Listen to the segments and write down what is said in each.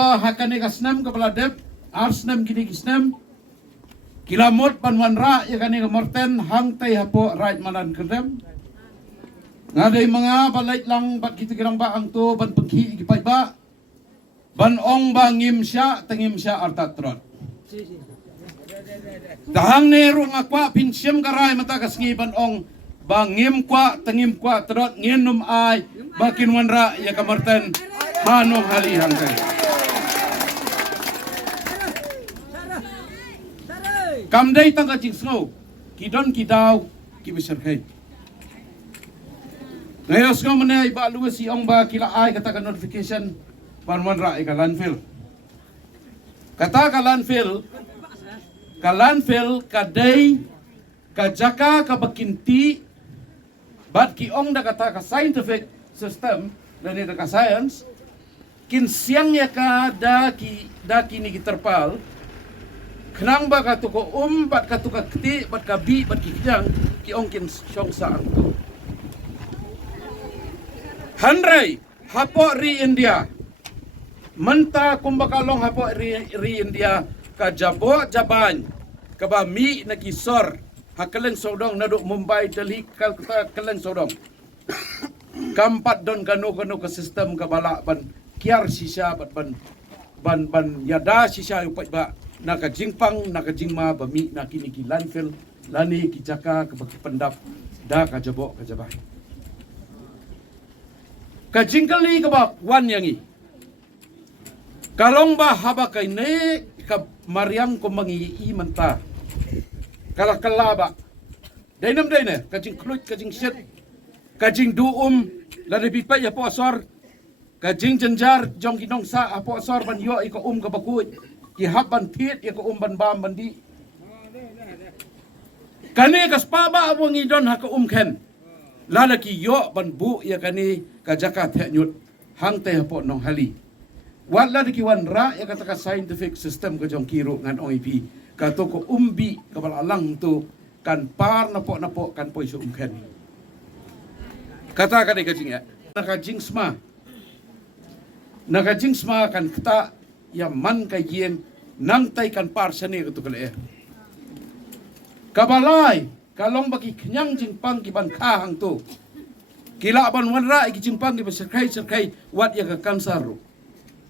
hakani kasnam kepala dep arsnam kini kisnam kilamot panwanra ya kani morten hang tay hapo right manan kendem ngaday mga balait lang bat kita kirang ba ang to ban paghi gipay ba ban ong ba ngim siya tangim siya artatrot tahang nero nga kwa pinsyam karay matakas ngi ban ong ba ngim kwa tangim kwa trot nginum ay ba kinwanra ya kamarten manong halihang kay kamday tang kaching snow kidon kidaw kibisar kay ngayos nga manay ba luwas si ong ba kila ay kata ka notification panwanra ay ka landfill kata ka landfill kaday kajaka kabakinti bat ki ong da kata ka scientific system dan ita ka science kinsiang ya ka da kini giterpal kenang ba katuko bat katuka kti bat kabi bat kijang ki ong kin syong sa angto hanray hapo ri India menta kumbakalong hapo ri India ka jabo jaban kaba mi na kisor hakaleng sodong naduk Mumbai Delhi kaleng sodong kampat don kanu ke sistem kabala ban kiar sisa ban yada sisa upat ba nakajingpang nakajingma bami nakini ki landfill lani ki jaka ke pendap da ka jabo ka jabah kajingkali ke ba wan yangi kalong ba haba kay ne ka mariang ko mangi i menta kala ba dainam daina kajing kluit kajing shit kajing duum lade pipa ya po asor kajing jenjar jong kinong sa apo asor ban yo iko ka bakut ki haban tit iko ban bam bandi kani kaspaba abo ngidon ha ka ken lala ki yo ban bu ya kani kajaka the nyut hang te hapo nong hali wala ki wan ra ya kata ka scientific system ko jong kiro ngan OIP kato ko umbi kabalalang tu kan par na po kan po isu ken kata ka kajing ya nakajing sma kan kata ya man kajien nang tay kan par sani ko kale kabalay kalong bagi kenyang jingpang kiban kahang tu kila ban wanra iki jingpang kiban serkai wat ya ka kansaru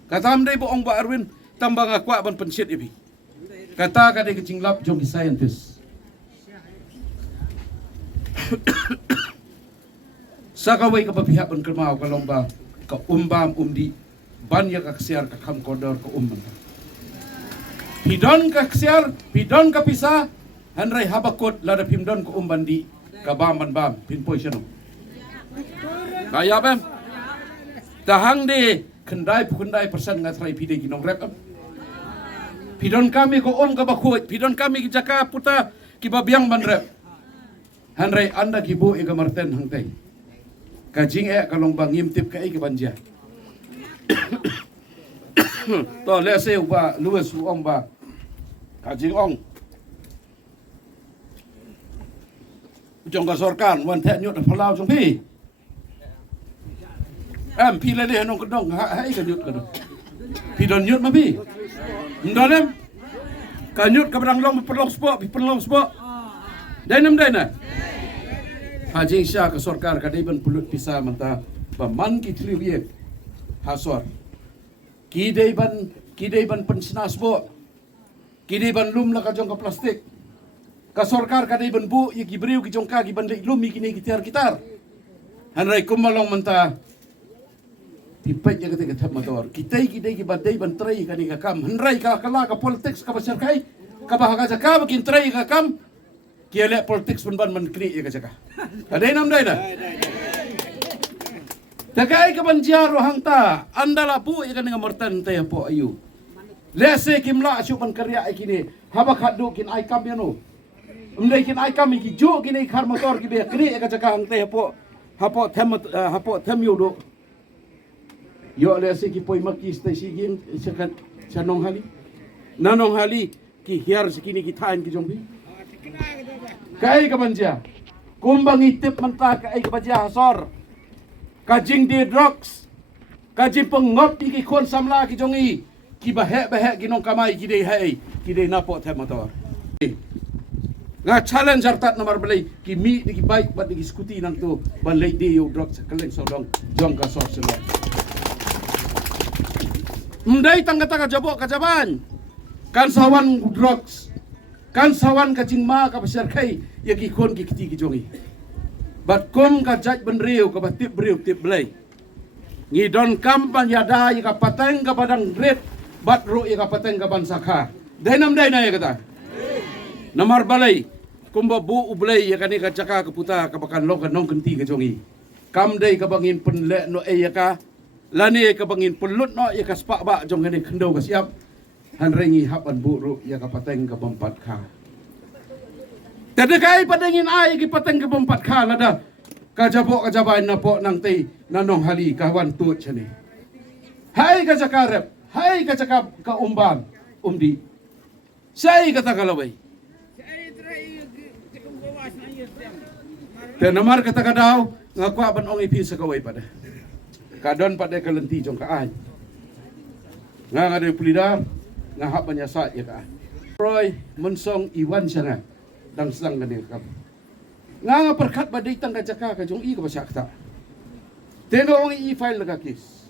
kata amdai boong ba Arwin tambang akwa ban pensit ibi kata ka kajing lab jong scientist sakaway ka papihak ban kermau kalong ba ka umbam umdi banya kaksiar ka kamkodor ka umman pidon kaksiar pidon kapisa hanray habakot lada pimdon ko umbandi kabaman bam pinpoy siya no kaya bam tahang de kendai persen ngatray pide ginong rep pidon kami ko kabakot pidon kami kijaka puta kibabiang ban rep hanray anda kibu ika marten hangtay kajing kalong bang ngimtip ka ikibanja to lese ba luwes ong ba kajing ong jong ka sorkan wan the nyut palau jong pi pi le de nong kedong hai ka nyut ka pi don nyut ma pi ndolem ka nyut ka brang long perlong spo dainam daina Haji Syah ke sorkar kadiban pulut pisah manta paman ki triwiek hasor kidai ban pensinas bo kidai ban lum la kajong ka plastik ka sorkar kadai ban bu ye gibriu ki jongka ki ban lum kini gitar hanrai kumalong manta tipet ya kata motor kitai kidai ki badai ban trai kani ka kam hanrai ka kala ka politics ka basarkai ka bahaga ka bakin trai ka kam kiale politics ban kri ya ka ada nam dai na takai ka ban jaro hangta andala bu ya kan ngamortan tay po ayu lese kimla asu ban karya ikini habak hadu kin ai kam yano umdai kin ai kam ki jo kini khar motor ki be kri ka jaka hangta hapo them yudo yo lese ki poi makis tay sigin sekat sanong hali nanong hali ki hiar sikini ki thain ki jongbi kai ka banja kumbang itip manta kai ka banja hasor kajing di drugs kajing pengop ki kon samla ki jongi bahek ginong kamay kidai hai kidai napot he motor nga challenge artat namar balay kimi di bike bat di skuti nang tu ban lay di yo drug sa kaleng sodong jong ka sor selo mday tanggata ka jabo ka jaban kan sawan drugs kan sawan ka jingma ka pasar kai ya ki kon ki kiti ki jongi bat kom ka jaj ban riu ka batip riu tip balay ngi don kampan yada ya ka pateng ka padang red bat ro ya ka pateng ka ban sakha dainam dai na ya kata namar balay kumba bu ublay ya kani ka jaka ka puta ka bakan lo ka nong kenti ka jongi kam dai ka bangin penle no e ya ka lani ka bangin pelut no ya ka spak ba jong kani kendo ka siap han rengi hapan bu ro ya ka pateng ka bompat ka tadakai padengin ai ki pateng ka bompat ka lada ka jabo ka jabain na po nang tei nanong hali ka wan tu chani hai ka jaka rep hai ka jaka ka umban umdi sai ka takalawai dan namar kata kadaw ngaku aban ong ipi sa kaway pada kadon pada kalenti jong kaan nga ada pulidar nga hap banyasa ya kaan Roy mensong iwan sana dang sang gani kap nga perkat badai tang kajaka ka jong i ka pasakta teno ong i file laga kis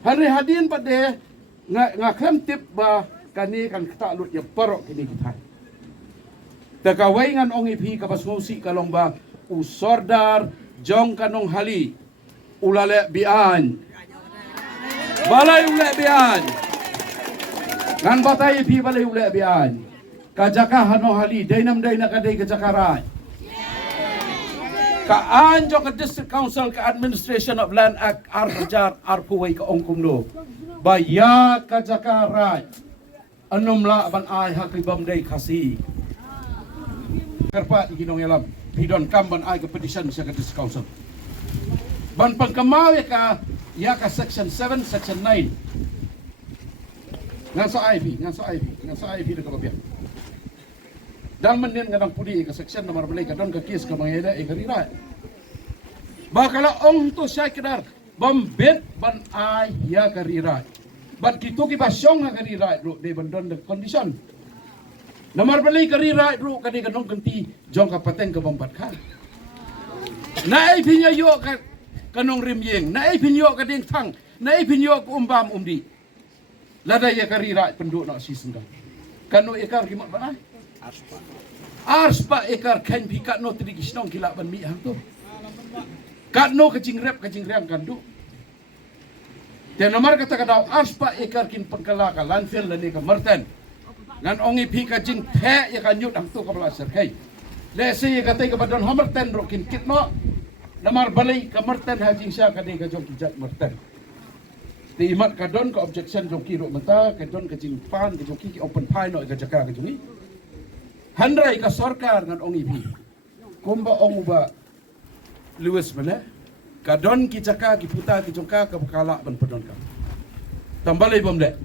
hari hadin pada nga klem tip ba kani kan kita lut ya parok kini kita takaway ngan ong ipi kapas ngusi kalong ba usordar jong kanong hali ulale bian balay ule bian ngan batay ipi balay ule bian kajaka hanong hali dainam day na kaday kajakaran kaan jong ka district council ka administration of land act arjar arpuway ka ong kumlo baya kajakaran anumla ban ay hakibam day kasi karpa iginong yalam pidon kamban ay competition sa ka district council ban pangkamawi ka ya ka section 7 section 9 nga sa IV na kababiyan dang manin nga nang pudi ka section na marbalay ka don ka kiss ka mga ila ikarira bakala ong to siya kadar bambet ban ay ya karira bat kito ki basyong nga karira ro de bandon the condition namar balay karira bro kani kanong kanti jong ka pateng ka bombat ka naay pinyo ka kanong rimyeng naay pinyo ka ding thang naay pinyo ko umbam umdi laday ya karira pendu na season ka kano ikar kimot ba arspa ikar kain pikat no trigisnong kilaban mi hang to katno kacing rem kandu te namar kata kadaw arspa ikar kin pagkalaka landfill na ni ka marten ngan ongi pika jing the ya kan yut ang tu ka blaser kai le se ya katay ka badon hamerten ro kin kit no namar balay ka marten ha jing sya kadai ka jong kijat marten ti imat ka don ka objection jong kiro mata ka don ka jing pan ka jong ki open pie no ka jaka ka jongi handrai ka sarkar ngan ongi pi kumba ong ba Lewis mele ka don ki jaka ki puta ki jongka ka bakala ban pedon ka tambalay bomde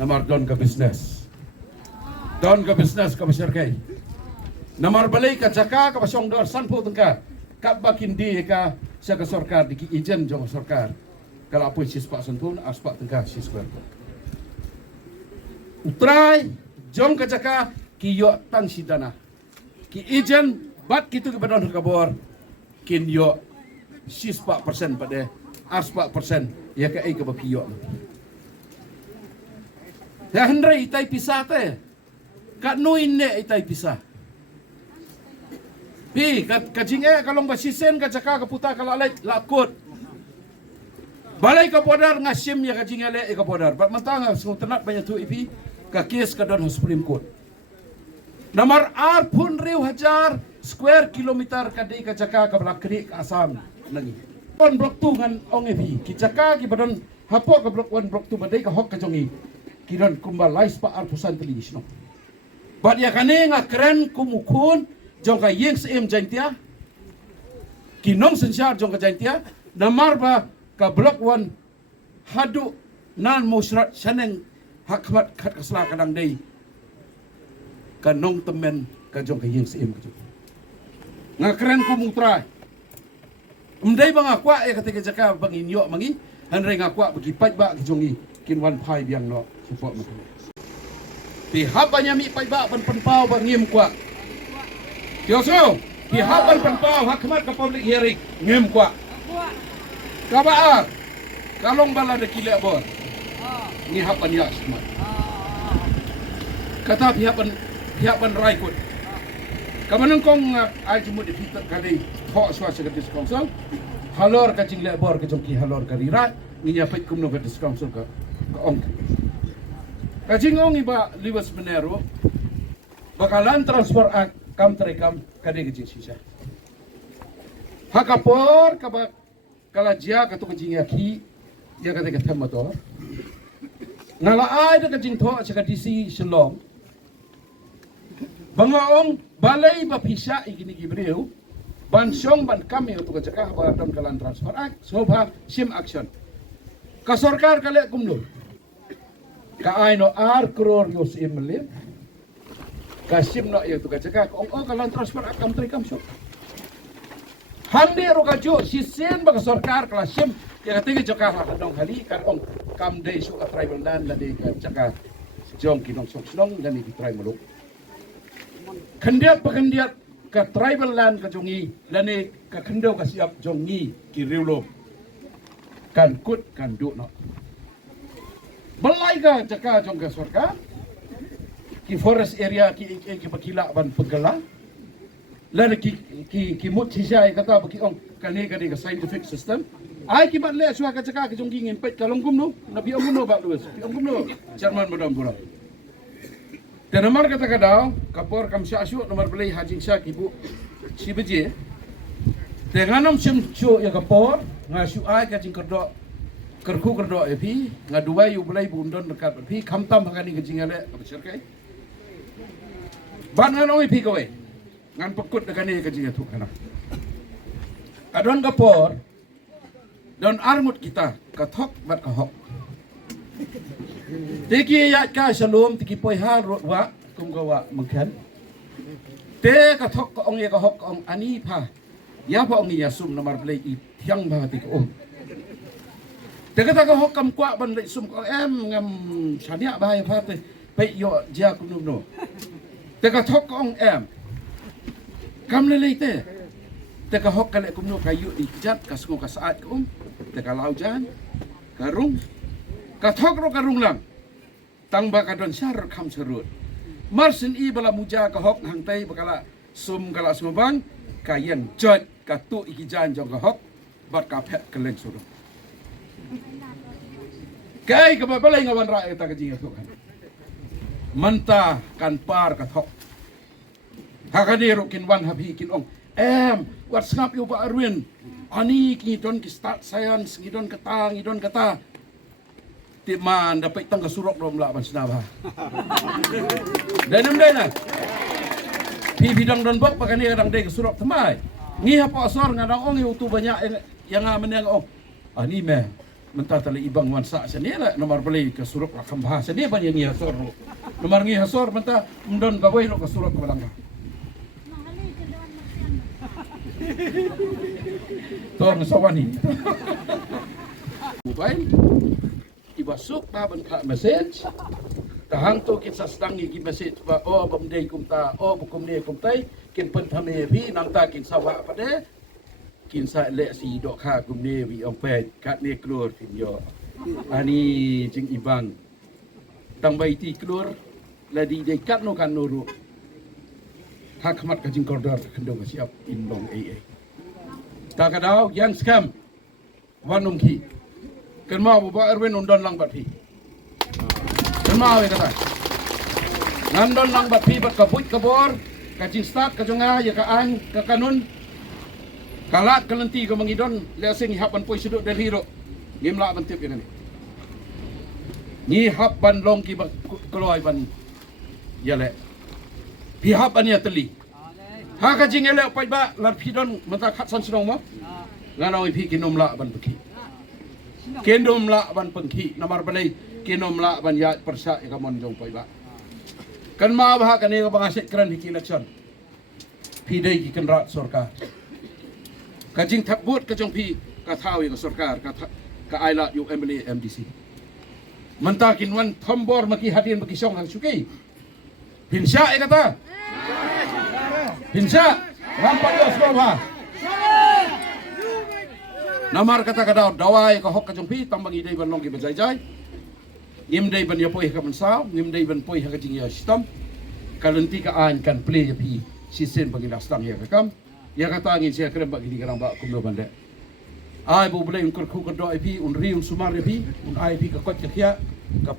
namar don ka business don ka business ka masyarakat namar balay ka jaka ka pasyong dor sanpo tengka ka bakin di ka sa ka sarkar di ki ijen jong sarkar kala apoy sispa sanpon aspa tengka sispa utray jong ka jaka ki yo tan sidana ki ijen bat kitu ki badon ka bor kin yo sispa persen pada aspa persen ya ka ai ka bakiyo ya hendrai itai pisah te ka noin ne itai pisah pi ka jinge kalong basisen ka jaka ka puta ka lalai lakut balai ka podar ngasim ya ka jinge le ka podar ba matanga so tenat banyak tu ipi ka kes ka don Supreme Court namar ar pun riu hajar square kilometer ka di ka jaka ka blakri ka asam nangi on blok tu ngan ong ipi ki jaka ki badon hapo ka blok 1 blok 2 badai ka hok ka jongi kiran kumbalais pa arpusan teligis no bat ya kane nga kren kumukun jong ka yengs em jantia kinong sensyar jong ka jantia namar ba ka blok 1 hadu nan musrat saneng hakmat khat kasla kadang dei kanong temen ka jong ka yengs em ka nga kren kumutra umday ba nga kwa e katika jaka bangin yo mangi hanre nga kwa bagipat ba jongi kinwan pai biang no support mo. Pihap ba niya mi paiba ban panpaw ba ngim kwa. Tioso, pihap ban panpaw hakmat ka public hearing ngim kwa. Kabaa, kalong bala de kile bor. Ni hapan ya smart. Kata pihap ban rai kut. Kamanang kong ay jumut Peter kali ho swasa ka council. Halor ka jing lebor ka jong ki halor ka rira ni ya pait kumno ka council ka ong. Ka jing ong iba liwas menero bakalan transfer act kam terekam ka de jing sisa. Hakapor ka ba kala jia ka to ka jing yaki ya ka te ka motor. Nalaay da ka jing tho sa ka DC Shillong. Bangaong balay bapisa igini gibreu bansong ban kami untuk kecekah badan kalan transfer act sobha sim action ka sarkar kale kumlo ka aino ar crore yo sim lim ka sim no yo to kecekah ong kalan transfer act kam tri kam so hande ro ka jo si sen ba ka sarkar kala sim ya katingi cekah ha dong kali kan ong kam dei su tribal land la de ka cekah jong kinong sok snong dan iki try muluk kendiat pekendiat ke tribal land ke jongi lani ke kendau ke siap jongi ki riulo kan kut kan duk no belai ka jaka jong ke surga ki forest area ki pakila ban pegala lani ki mut sisai kata baki ong kani ke scientific system ai ki bat le suaka jaka ke jongi ngempet kalong gumno nabi ong gumno ba luas ong gumno Jerman badam pura. Dan nomor kata kadau, kapor kam syasyu nomor beli hajing syak ibu si beje. Dengan nom sim chu ya kapor ngasu ai kajing kerdo kerku kerdo epi ngadua yu belai bundon dekat epi kamtam hakani kajing ale abisar kai. Ban ngan oi pi kowe. Ngan pekut dekani kajing atu kana. Adon kapor don armut kita kathok bat kahok. Tiki ya ka shalom tiki poi ha wa kum ga wa mangkan te ka thok ko ong ye ka hok ong ani pha ya pha ong ya sum nomor play i thiang ba ti ko te ka ta ka hok kam kwa ban le sum ko em ngam chania ba ya pha te pe yo ja kum no te ka thok ko ong em kam le le te ka hok ka le kum no kayu di jat ka sungo ka saat ko te ka lau jan ka rung ka thok ro ka rung lang tang ba kadon syar kam serut marsin i bala muja ka hok hang tai bakala sum kala sumabang kayen jot ka tu iki jan jong ka hok bat ka phet keleng sudu kai ka ba balai ngawan ra eta ka jing tu kan manta kan par ka thok hakani ro kin wan habi kin ong wat snap yu ba arwin ani ki don ki start science ki don kata ti man dapat tang kasurok dom la ban sinaba. Dan namdai na. Pi bidang don bok pakani kadang dai kasurok temai. Ni apa asor ngadang ong yu tu banyak yang meneng ong. Ani me mentah tali ibang wan sa seni la nomor beli kasurok la khambha seni ban yang ni asor. Nomor ngi asor mentah mdon bagoi lo kasurok ka balang. Tor sawani. Mobile ibasuk pa ban ka message tahang to kita sedang gi message ba bamdei kumta bukum ne kumtai kin pen thame bi nang ta kin sawa pade kin sa le si dok kha kum ne wi ong pe kat ne klur fin yo ani jing ibang tang bai ti klur la di de kat no kan nuru hak mat ka jing kordor kendong siap indong ai ta kadau yang scam wanum ki kan mau bawa Erwin undon lang bat pi. Kan mau kata. Nandon lang bat pi bat kabut kabor, kacing start kajonga ya ka an ka kanun. Kalat kalenti ko mangidon lesing hapan poi sudut del hiro. Ngimla ban tip ni. Ni hap ban long ki koloi ban yale. Pi hap an ya teli. Ha kacing ele pai ba lar pidon mata khat san sunong mo. Nganoi pi kinom la ban peki. Kendom la ban pengki nomor balai kenom la ban ya persa ka mon jong pai ba kan ma ba kan ni ka bangasit kran hiki election pi dei ki kan rat sarkar ka jing thak bot ka jong pi ka thau ka sarkar ka ai la yu MLA MDC Mentakin wan tombor maki hadin maki song hang suki. Pinsya kata. Pinsya. Rampak dos bawah. Namar kata kada dawai ka hok ka jongpi tambang idai ban long ki bajai. Ngim dai ban yapoi ka mensau, ngim dai ban poi ha ka jingya sistem. Kalenti ka an kan play yapi sisen bagi lastang ya kam. Ya kata angin saya kira bagi di garang bak kumlo bande. Ai bu boleh ungkur ku kedoi pi un ri un sumar pi un ai pi ka kot ka kia ka